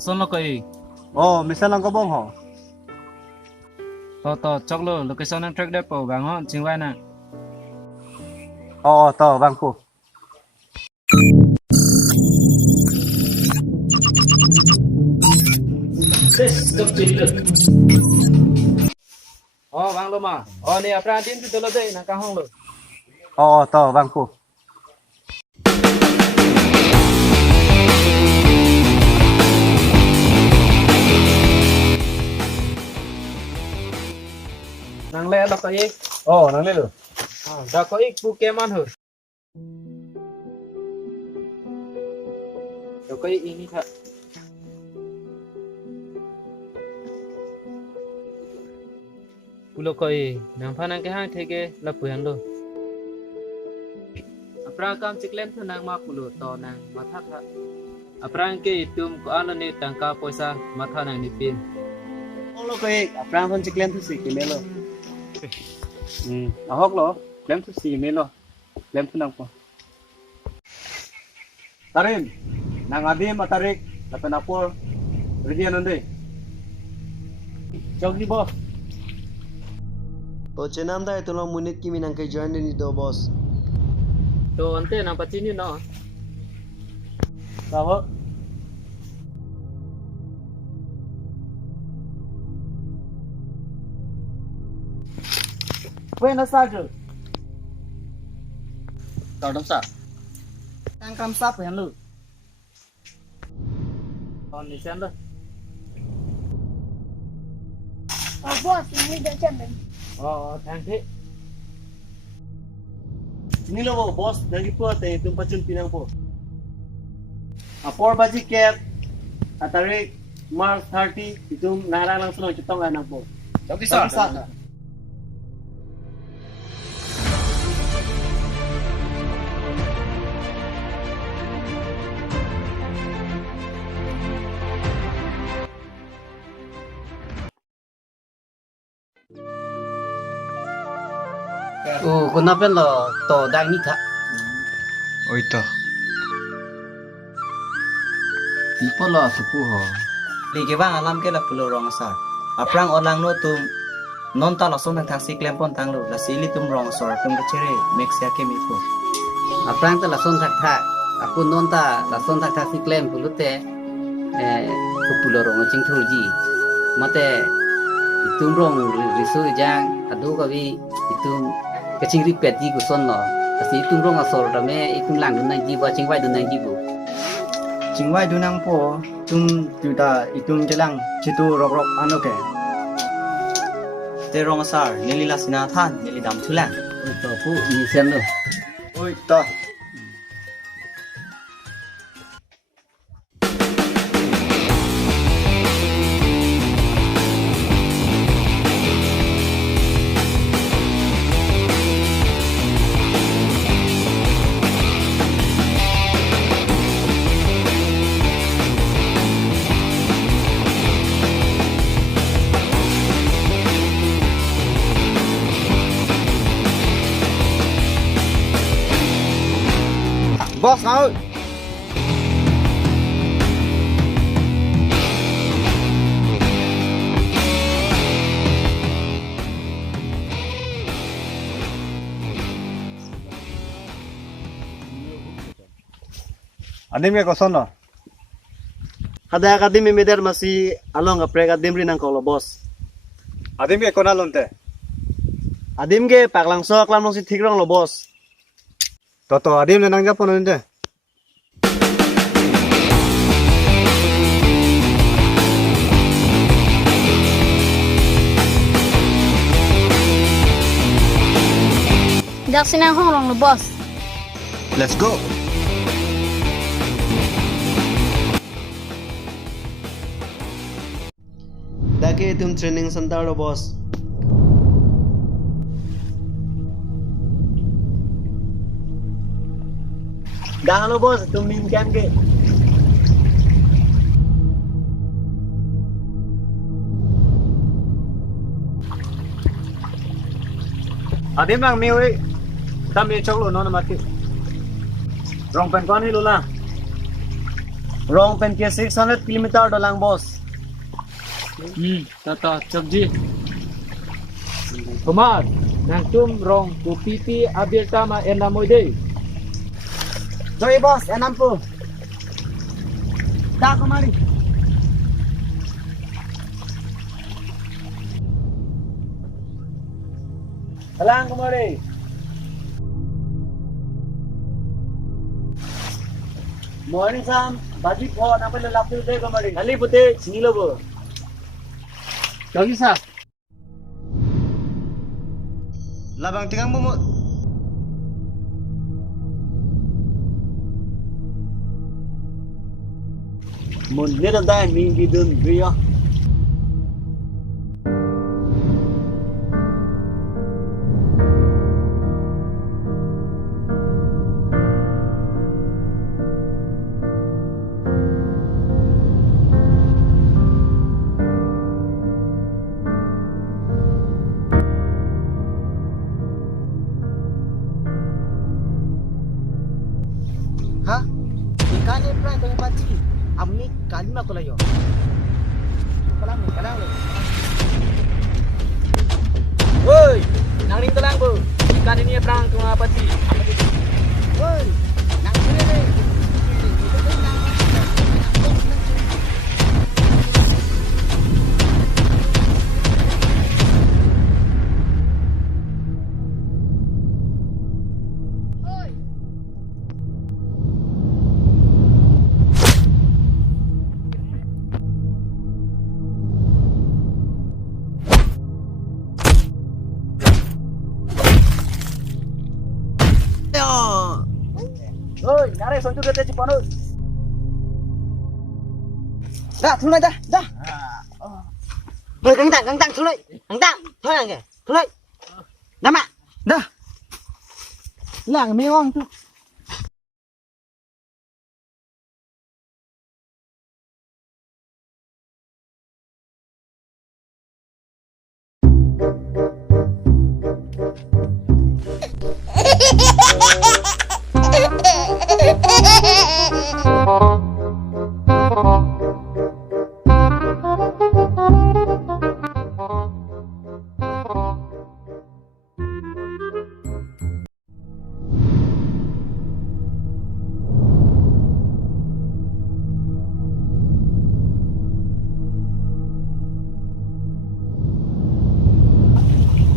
Kusun lo koi. Oh, misal lang ko bong ho. To chok lo location ng track depot bang ho chingwai na. Oh, to bangku. Ses kecil. Oh bang lo ma. Oh ni apra din tu lo dei nang kahong lo. Oh, to bangku. Nang le lo koi. Oh, nang lelo. Da koi pu keman ho. Lo koi ini tha. Pulo koi nang phanang ke hang theke la puyang lo. Apra kam ciklen tu nang ma pulo to nang matha tha. Aprang ke itum ko ano ni tangka poisa matha nang nipin. Oh, lo kay apran thon chiklen tu si kimelo. Ahok lo, lem tu si melo. Lem tu nang po. Tarim, nang adim matarik, lapanapor, ready anonde. Jog di boss. O chenam da ito lang munit kimi nang kay join din ito boss. To ante nang pachini no. Bravo. Buenas tardes. Tadam sa. Tang kam sap yan lu. On ni sen lo. Oh, boss, ini udah jamin. Oh, thank you. Sini lo boss, lagi po ate itong pachun pinang po. Apor baji cap, atarik Mark 30 itong naralang sunod itong anak po. Tapi Sa. Oh, kenapa lo to dang ni kak? Oy to. Ipo lo supu ho. Lagi bang alam ke la pulo rong asar. Aprang orang no tum non ta lo song tang si klempon tang lo la sili tum rong asar tum kecere mix ya ke mipo. Aprang ta la song tak tak. Aku non ta la song tak tak si klem pulo te pulo rong cing thurji. Mate itum rong risu jang adu kawi itum kecing ripet ji ku son lo. Kasi itum rong asar rame itum lang dunang ji ba cingwai dunang ji bu. Jingwai dunang po, tum juta itong jelang citu rok ano ke. Te rong asar nili la sinathan nili dam thulang. To pu ni sem lo. Oi to. Boss ngau. Adim ke koson lo. Hada akadim memeder masih along apre akadim rin ang kolo boss. Adim ke kona lonte. Adim ge paklang so aklam long si thikrong lo boss. Toto adim le nang japon lonte. Jak sini aku ngolong lo, bos. Let's go. Dake tum training santar lo boss. Dah lo bos, tum min camp ke. Adim lang miwi. Tam ye choklo no na mati. Rong pen kon hi lula. Rong pen ke 600 kilometer dolang boss. Tata Chakji. Kumar, nang tum rong ku pipi abil tama enamoy day. Joy boss, enam po. Da kemari. Alang kemari. Morning Sam, baji po napay lalapit day kemari. Hali puti, singilo po. Chakji sa. Labang tingang mo. Mun nira dai ming bidun riya. Ha? Ikan ni pran tengah paci. Amni kali mak kulayo. Kalang lo. Woi, nang ring telang bu. Ikan ini perang tengah paci. Woi, nang sini ni. Oi, nare sonju kete cipano. Dah, thulai dah, dah. Oi, kang tang thulai. Kang tang, thôi ang ke. Thulai. Nama. Dah. Lang mi ong tu.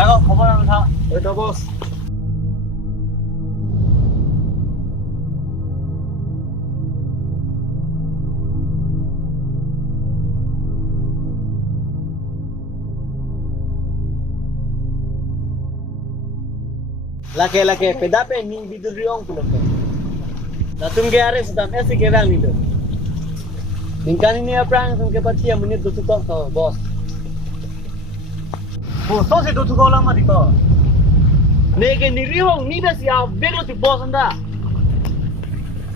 Tahu, khobor ang tha. Ito boss. Laki, pedape ni bidur riong pulo ko. Natum ke are sedam esi ke rang nido. Tingkan ini aprang tum ke patia menit tu tok to bos. Oh, so se tu ko lang mati to. Nege ni riong ni da sia bego tu bos anda.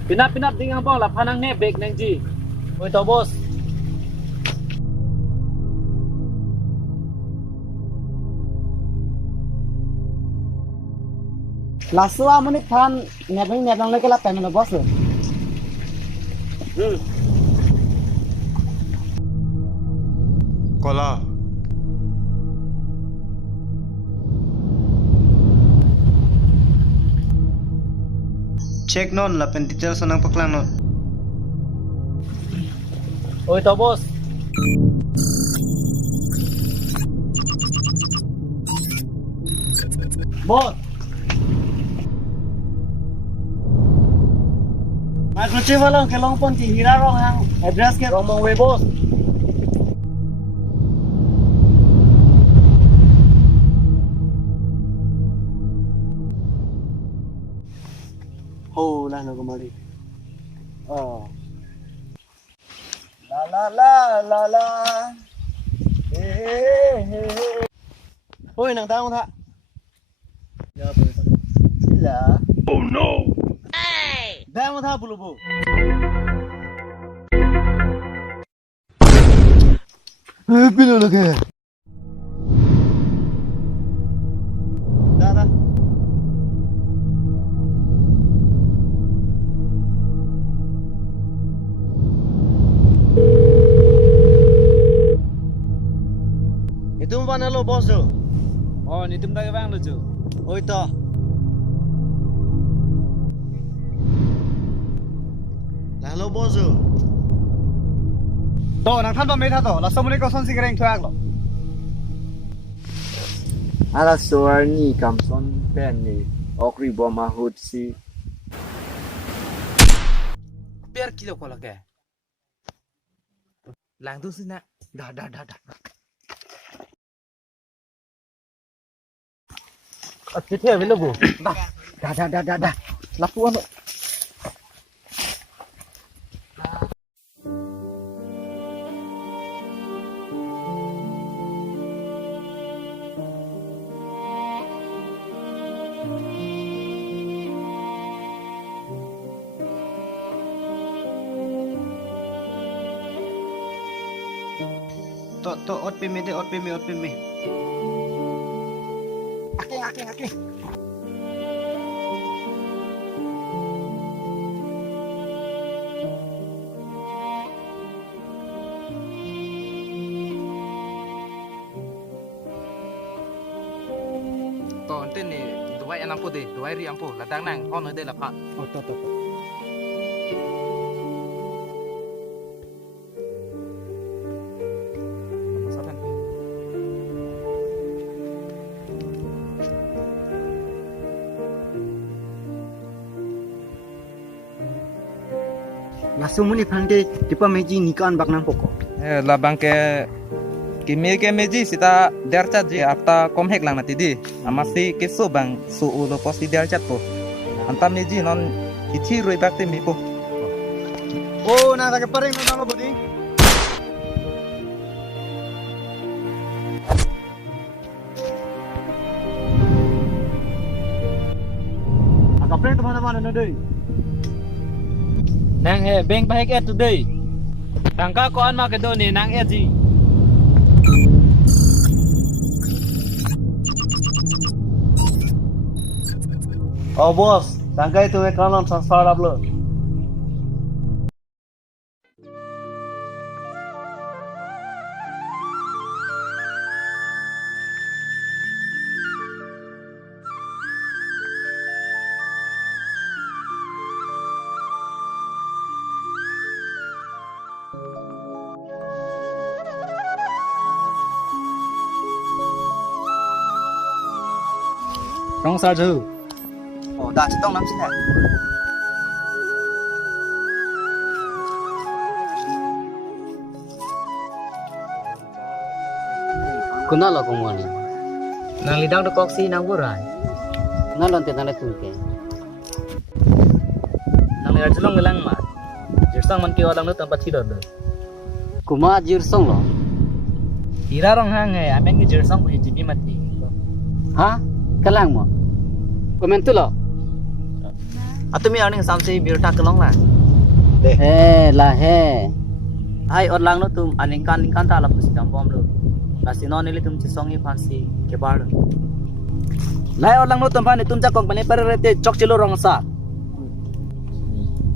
Pinap dingang bong la panang ne bek nang ji. Oi to bos. Laswa menit kan nebang lagi lah pemen bos lo. Kola. Check non la pen details nang paklang non. Oi to bos. Bos. Aku coba lang ke Longpon ti Hirarong hang address ke Romong we bos. Oh, lah nak kemari. Oh. La. He. Oi, nang tahu tak? Ya, betul. Sila. Oh no. Hey. Dah mau tak bulu bu? Pilih lagi. Dah. Itu mana lo bos tu? Oh, ni tum dah bang lu ju. Oi to. Lalu bos tu. To nang than ba me tha to la somre ko son si greng thuak lo. Ala suar ni kam son pen ni okri bo mahut si Biar kilo ko lagi. Lang tu sini. Dah. Kita bila bu? Dah. Lapu ano. To ot pe me. Aki. To ente ni dua yang ampu deh, dua ri ampu. Ladang nang, kau nanti lapak. Oh to. Masakan. Langsung muni phande tipa meji nikan bak nang poko. Labang ke meji sita dercat je apta kom hek lang nati di. Amasi keso bang su ulo posti dercat po. Anta meji non ichi roi bakte mi po. Oh na ka pareng nang lo bodi. Aga preng mana na dei. Nang bank baik today. Tangka ko an ma ke do ni nang ji. Oh bos, tangga itu ekonom transfer upload. Rong sa ju. Oh, dah cetong nam sini. Kuna lo kumoni. Nang lidang do koksi nang burai. Nang lonte nang letuke. Nang lidang jelong ngelang mat. Jirsang man ki orang no tempat tidur do. Kuma jirsong lo. Ira rong hang ameng ki jirsong bu jibi mati. Ha? Kalang mo. Komen tu lo. Atumi arning samse birta kelong lah. Lah he. Hai orang no tum aningkan ta la pusi dampom lo. Kasino nili tum chisongi phansi ke bar. Lai orang no tum phane tum cha company par rete chok chilo rong sa.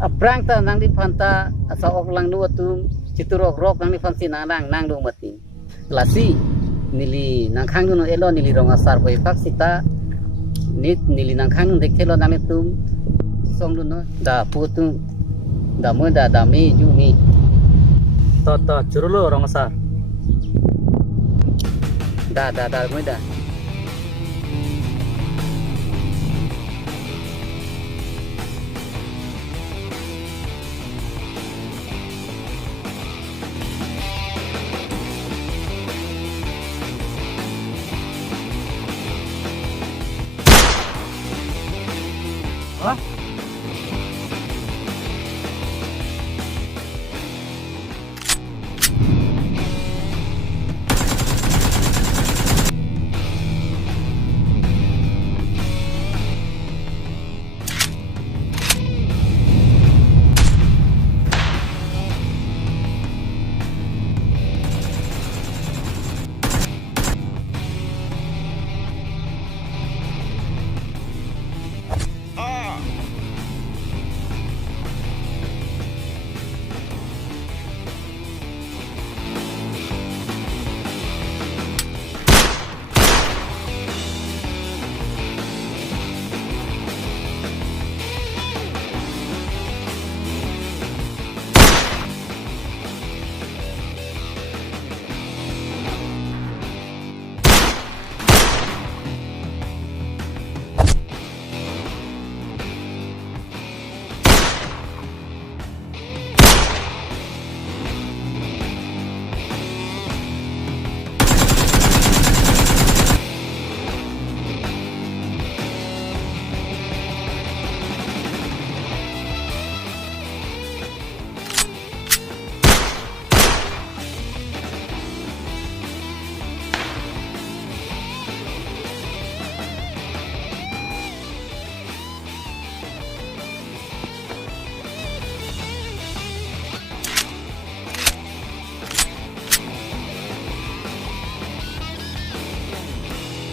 Aprang ta nang di phanta asa ok lang no tum citurok rok nang di phansi nang do mati. Lasi nili nang khang no elo nili rong asar boi faksita nit nili nang khang no dekhelo nang tum song lu no da putu da mo da mi ju mi to churulo rong sa da mo da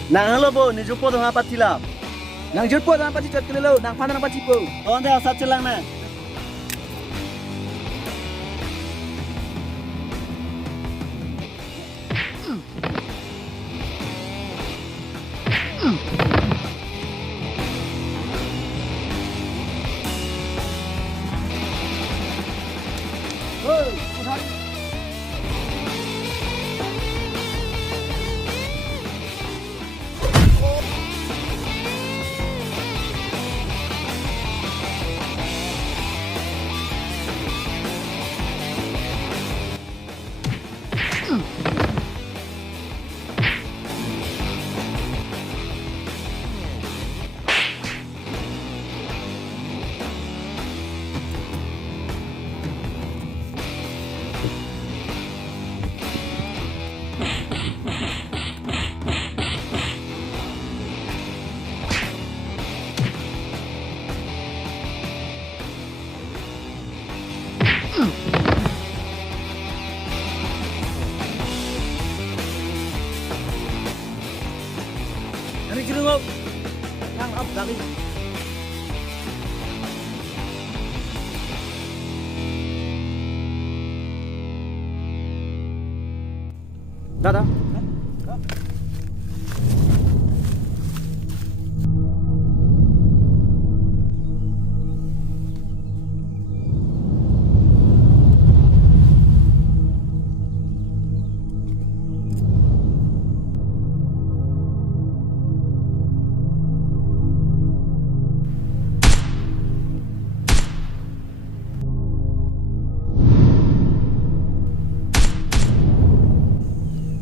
Nang halo bo ni jupo dong apa tilap. Nang jurpo dan pati cot kelelo, nang panan pati po. Onde asat celang na. Nang jurungo. Nang up lagi. Dada.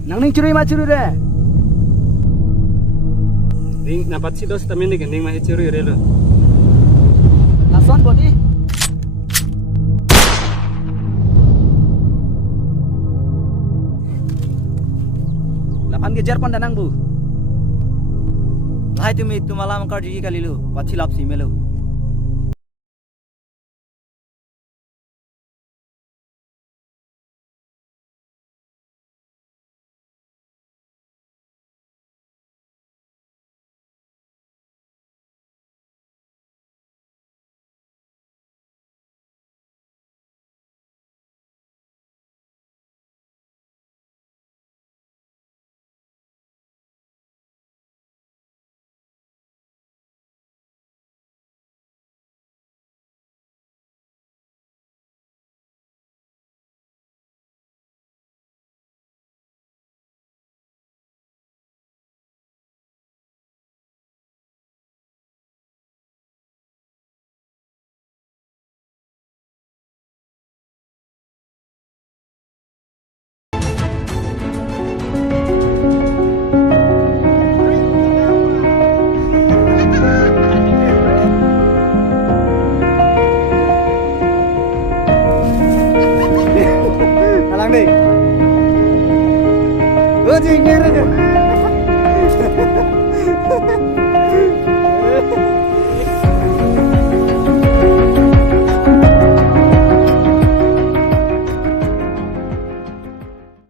Nang ning curi macuri re. Ning napat si dos tamin ni ning mah curi relo. Lason body. Lapan kejar pandanang bu. Lahai tumi tumala mangkar jigi kalilu, pati lapsi melu.